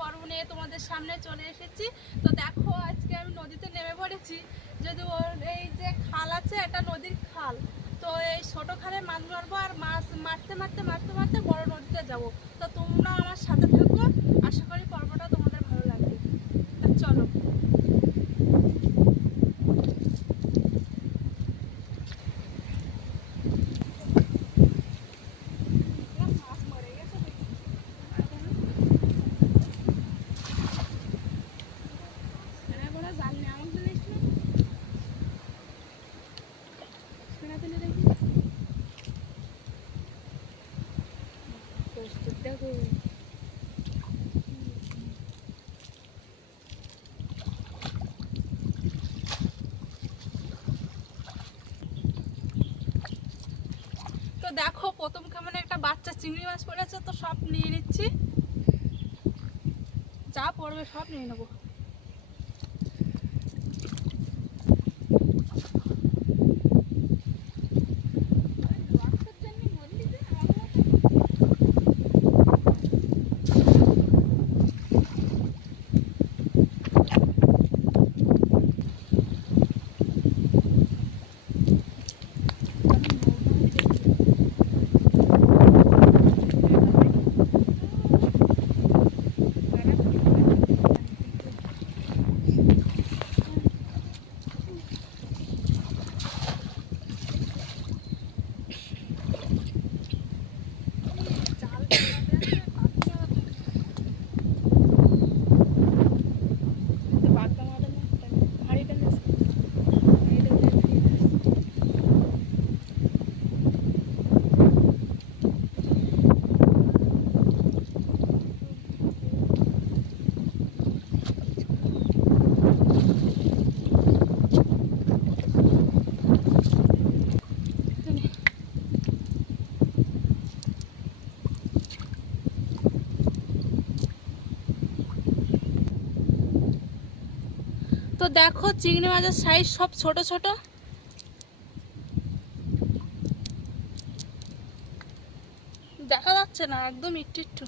পর্ব নিয়ে তোমাদের সামনে চলে এসেছি। তো দেখো, আজকে আমি নদীতে নেমে পড়েছি। যদি এই যে খাল আছে, এটা নদীর খাল। তো এই ছোটো খালে মাছ মারবো আর মাছ মারতে মারতে মারতে মারতে বড় নদীতে যাব। তো তোমরা আমার সাথে থাকো। আশা করি পর্বটা তোমাদের ভালো লাগবে তা চলো মাছ মরে গেছে দেখি। এরা বলে জাল নিয়ে আমাকে দিলে একটু। ছেড়ে দিলে দেখি। প্রথম কেমন একটা বাচ্চা চিংড়ি মাছ পড়েছে, তো সব নিয়ে নিচ্ছি যা পড়বে সব নিয়ে নেব দেখো চিংড়ি মাছের সাইজ সব ছোট ছোট। দেখা যাচ্ছে না একদম একটু একটু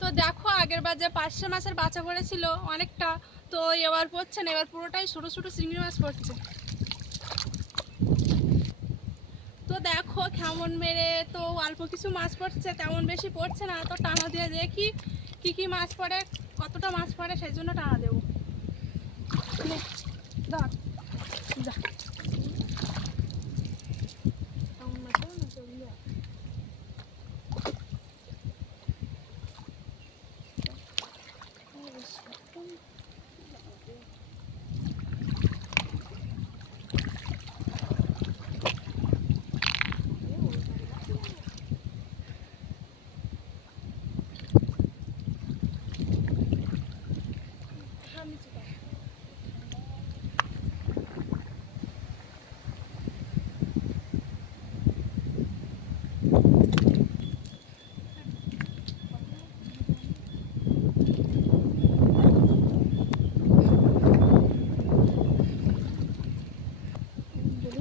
তো দেখো আগের বার যে পাঁচশো মাছের বাচ্চা পড়েছিল অনেকটা, তো এবার পড়ছে না, এবার পুরোটাই ছোটো ছোটো চিংড়ি মাছ পড়ছে। তো দেখো কেমন মেরে তো অল্প কিছু মাছ পড়ছে, তেমন বেশি পড়ছে না, তো টানা দিয়ে দেখি কি কি মাছ পড়ে, কতটা মাছ পড়ে, সেই জন্য টানা দেবো নে, ধর, যা কেমন মাছ হবে না তো, ইয়ে।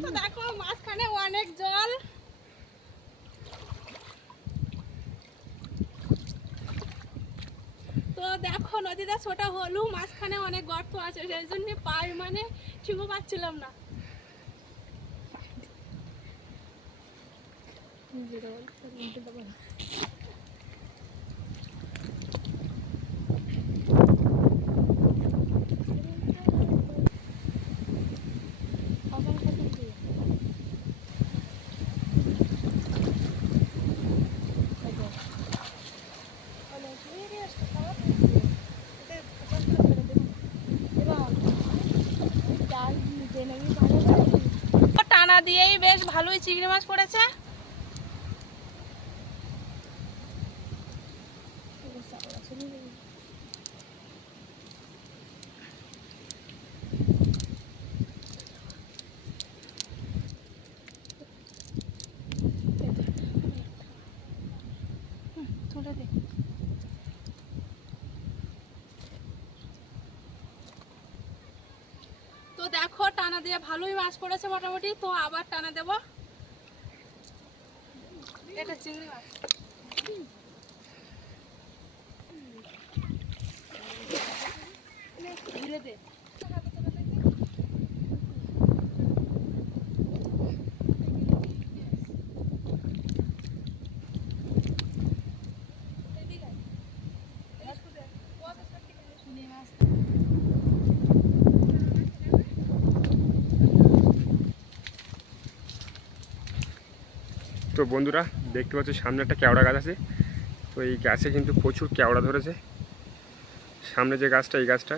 তো দেখো মাঝখানে অনেক জল তো দেখো নদীটা ছোটা হলু মাঝখানে অনেক গর্ত আছে সেই জন্য পাই মানে ঠিকও পাচ্ছিলাম না। দিয়েই বেশ ভালোই চিংড়ি মাছ পড়েছে। দেখো টানা দিয়ে ভালোই মাছ পড়েছে মোটামুটি, তো আবার টানা দেব। এটা চিংড়ি মাছ। ধীরে দে। তো বন্ধুরা, দেখতে পাচ্ছ সামনে একটা কেওড়া গাছ আছে। তো এই গাছে কিন্তু প্রচুর কেওড়া ধরেছে। সামনে যে গাছটা, এই গাছটা।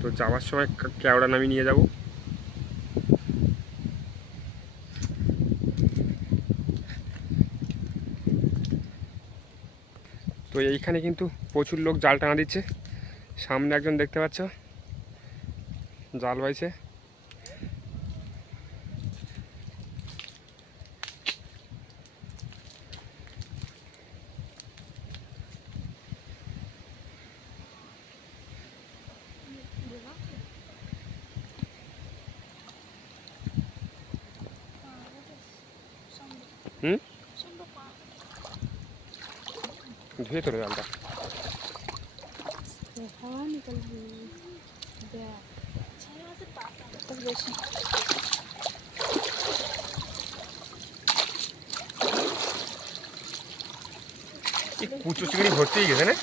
তো যাওয়ার সময় কেওড়া নামিয়ে নিয়ে যাব। তো এইখানে কিন্তু প্রচুর লোক জাল টানা দিচ্ছে। সামনে একজন দেখতে পাচ্ছ, জাল বাইছে হুম তোলো জালটা কুচো চিংড়ি ভর্তি হয়ে গেছে না?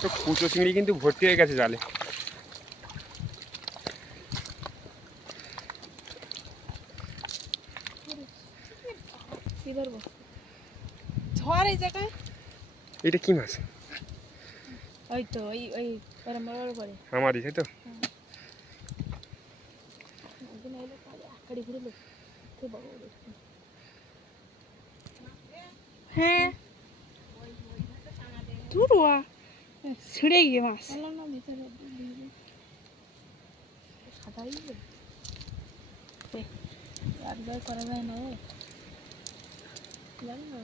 তো কুচো চিংড়ি কিন্তু ভর্তি হয়ে গেছে জালে। ধরবো? ঝড় এই জায়গায়? এটা কি মাছ? ওই তো ওই ওই বড় করে আমারই তাই তো? বড় বড় হ্যাঁ ছিঁড়ে গিয়ে মাছ না ভিতরে সাদাই একবার করা যায় না রে জানি না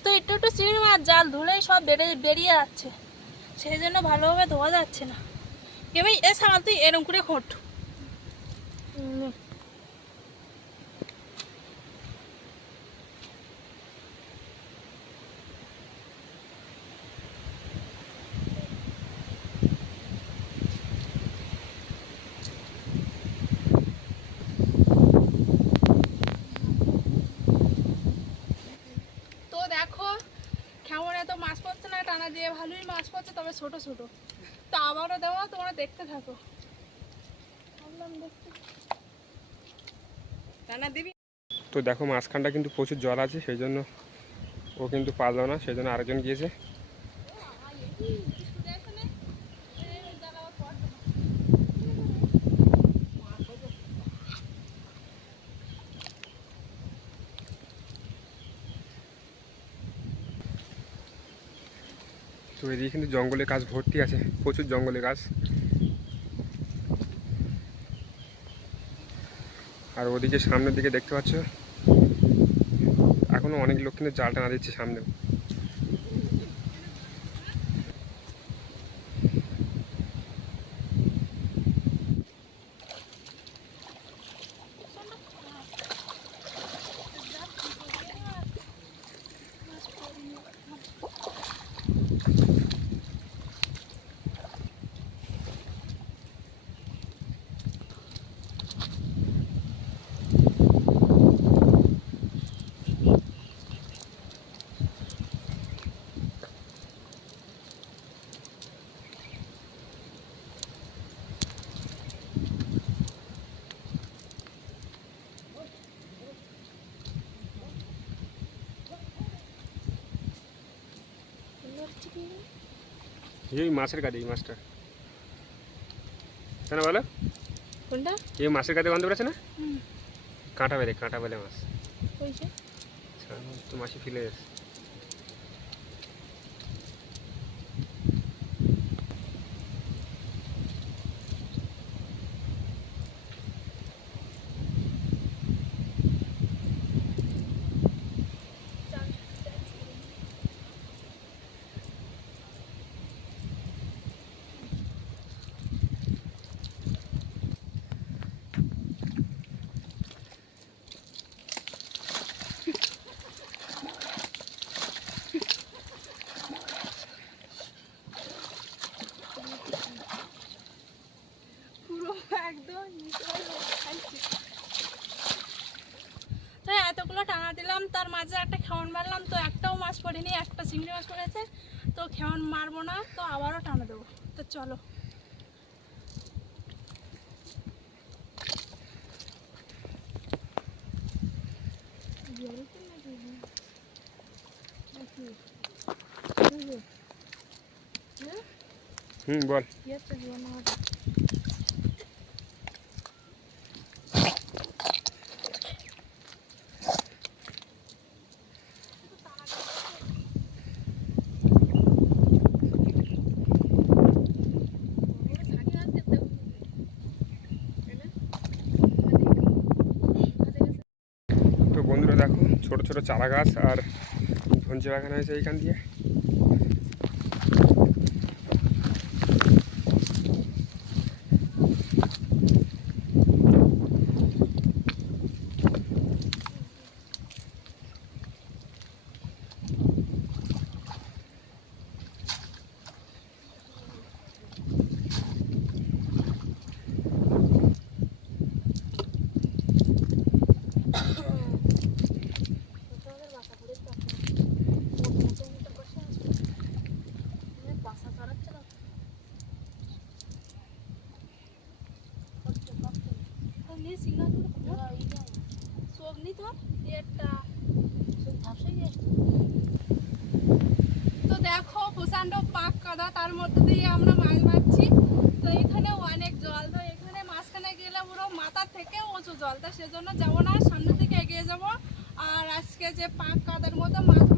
এত একটু একটু চিংড়ি মাছ জাল ধুলেই সব বেড়ে বেরিয়ে যাচ্ছে। সেই জন্য ভালোভাবে ধোয়া যাচ্ছে না। এবার এ সামাল তুই এরম করে খোট উম, তো দেখো এত মাছ পড়ছে না টানা দিয়ে ভালোই মাছ পড়ছে তবে ছোট ছোট। তো আবারও দেওয়া তোমরা দেখতে থাকো। টানা দিবি? তো দেখো মাঝখানটা কিন্তু প্রচুর জল আছে সেই জন্য ও কিন্তু পারল না সেই জন্য আরেকজন গিয়েছে। তো এদিকে কিন্তু জঙ্গলে গাছ ভর্তি আছে, প্রচুর জঙ্গলে গাছ। আর ওদিকে সামনের দিকে দেখতে পাচ্ছ, এখনও অনেক লোক কিন্তু জাল টানা দিচ্ছে সামনে। এই মাছের কাছে এই মাছটা। তাই না বলো? কোনটা? এই মাছের কাছে গন্ধ পেরেছে না? কাঁটা বেলে কাঁটা বেলে মাছ। আচ্ছা, তো মাছি ফেলে যাচ্ছে পড়েনি একটা চিংড়ি মাছ পড়েছে তো খেমন মারবো না তো আবারও টানা দেবো। তো চলো। হুম বল তো বন্ধুরা দেখো ছোট ছোট চারা গাছ আর ধনচে বাগান হয়েছে এইখান দিয়ে। তো দেখো, প্রচণ্ড পাক কাদা, তার মধ্যে দিয়ে আমরা মাছ মারছি। তো এখানে অনেক জল, তো এখানে মাঝখানে গেলে পুরো মাথার থেকে উঁচু জল, তো সেজন্য যাব না, সামনের দিকে এগিয়ে যাব। আর আজকে যে পাক কাদার মধ্যে মাছ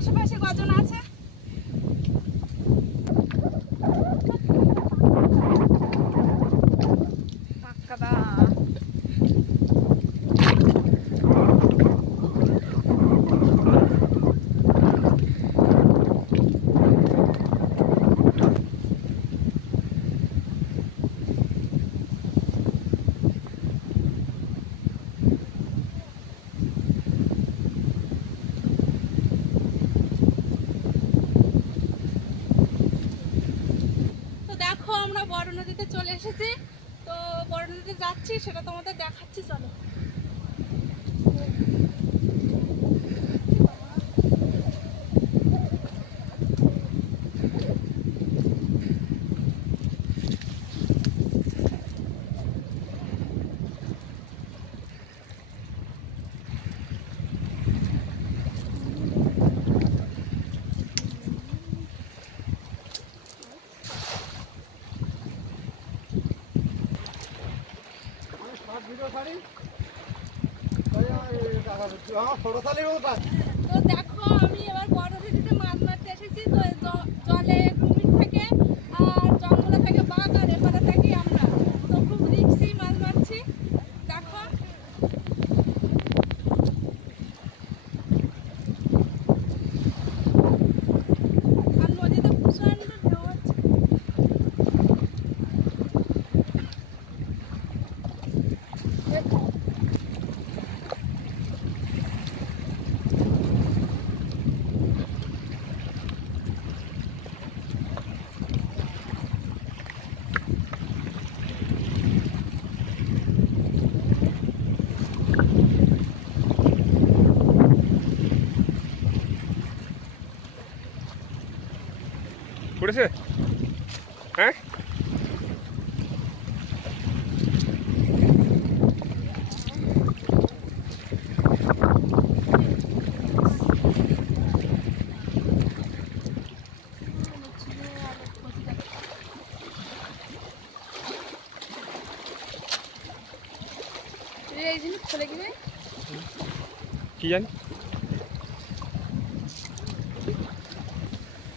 পাশাপাশি কজন আছে নদীতে চলে এসেছি। তো বড় নদীতে যাচ্ছি সেটা তোমাদের দেখাচ্ছি চলো। তো burası? He? Kiyan.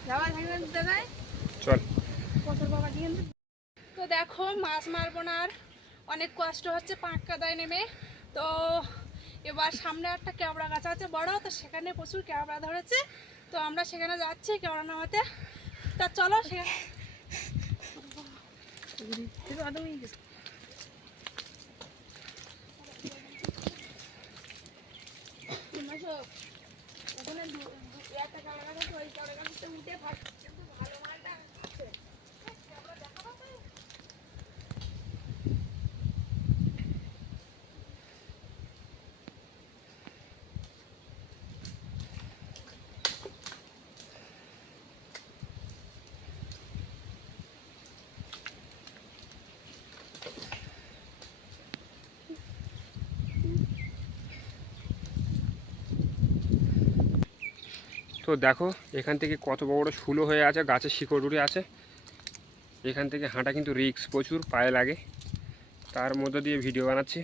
Lawan hangan tu dah. চল। তো দেখো মাছ মারবো না আর। অনেক কষ্ট হচ্ছে পাঁক কাদায় নেমে। তো এবার সামনে একটা কেওড়া গাছ আছে বড় তো সেখানে প্রচুর কেওড়া ধরেছে। তো আমরা সেখানে যাচ্ছি কেওড়া নামাতে। তা চলো সেখানে ওখানে একটা কেওড়া গাছ ওই কেওড়া গাছটা উঠে ভাত কিন্তু ভালো মালটা আছে কেওড়া দেখাবো তো? তো দেখো, এখান থেকে কত বড় শুলো হয়ে আছে, গাছের শিকড় উড়ে আছে। এখান থেকে হাঁটা কিন্তু রিক্স প্রচুর, পায়ে লাগে। তার মধ্যে দিয়ে ভিডিও বানাচ্ছি।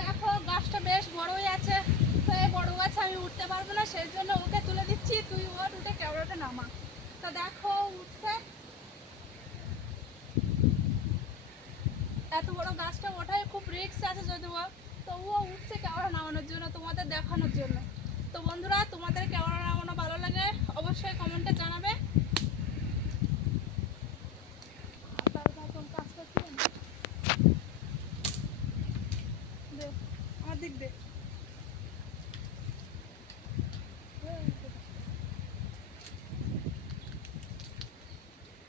দেখো, গাছটা বেশ বড়ই আছে। আমি উঠতে পারব না, সেই জন্য ওকে তুলে দিচ্ছি। তুই উঠে নামা। দেখো এত বড় গাছটা ওঠাই খুব রিস্ক আছে যদিও তো ও উঠছে ক্যামেরা নামানোর জন্য, তোমাদের দেখানোর জন্য। তো বন্ধুরা, তোমাদের ক্যামেরা নামানো ভালো লাগে, অবশ্যই কমেন্টে জানাবে আর তার মতন কাজ করছি আমি। দে, আমার দিক দে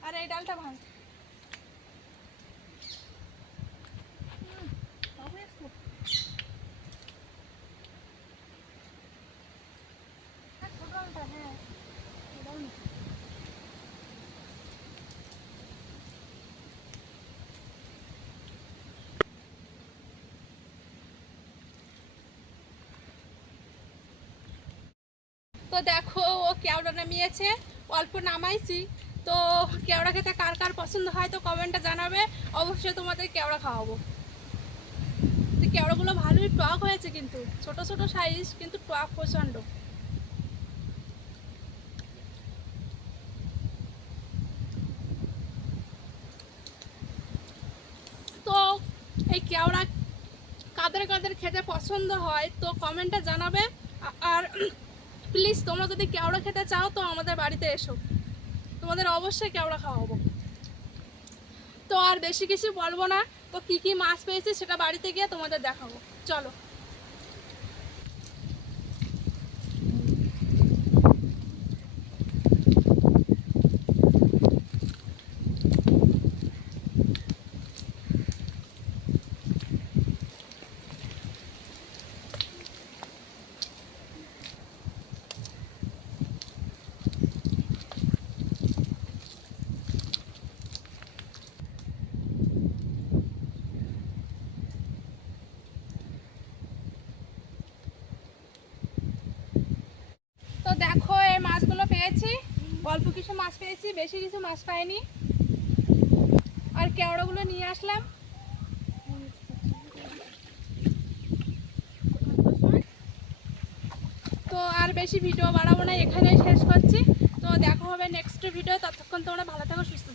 আর এই ডালটা ভাঙ হুম, হবে একটু। হ্যাঁ, ছোট ডালটা, হ্যাঁ। এই ডাল না। তো দেখো, ও কেওড়া নামিয়েছে। অল্প নামাইছি। তো কেওড়া খেতে কার কার পছন্দ হয় তো কমেন্টে জানাবে। অবশ্যই তোমাদের কেওড়া খাওয়াবো। তো কেওড়াগুলো ভালোই টক হয়েছে কিন্তু। ছোট ছোট সাইজ কিন্তু টক প্রচণ্ড। তো এই কেওড়া কাদের কাদের খেতে পছন্দ হয় তো কমেন্টে জানাবে। আর প্লিজ তোমরা যদি কেওড়া খেতে চাও তো আমাদের বাড়িতে এসো। তোমাদের অবশ্যই কেওড়া খাওয়াবো। তো আর বেশি কিছু বলব না। তো কি কি মাছ পেয়েছি সেটা বাড়িতে গিয়ে তোমাদের দেখাবো। চলো তো দেখো এই মাছগুলো পেয়েছি অল্প কিছু মাছ পেয়েছি বেশি কিছু মাছ পাইনি। আর কেওড়াগুলো নিয়ে আসলাম। তো আর বেশি ভিডিও বাড়াবো না, এখানেই শেষ করছি। তো দেখা হবে নেক্সট ভিডিও ততক্ষণ তোমরা ভালো থাকো, সুস্থ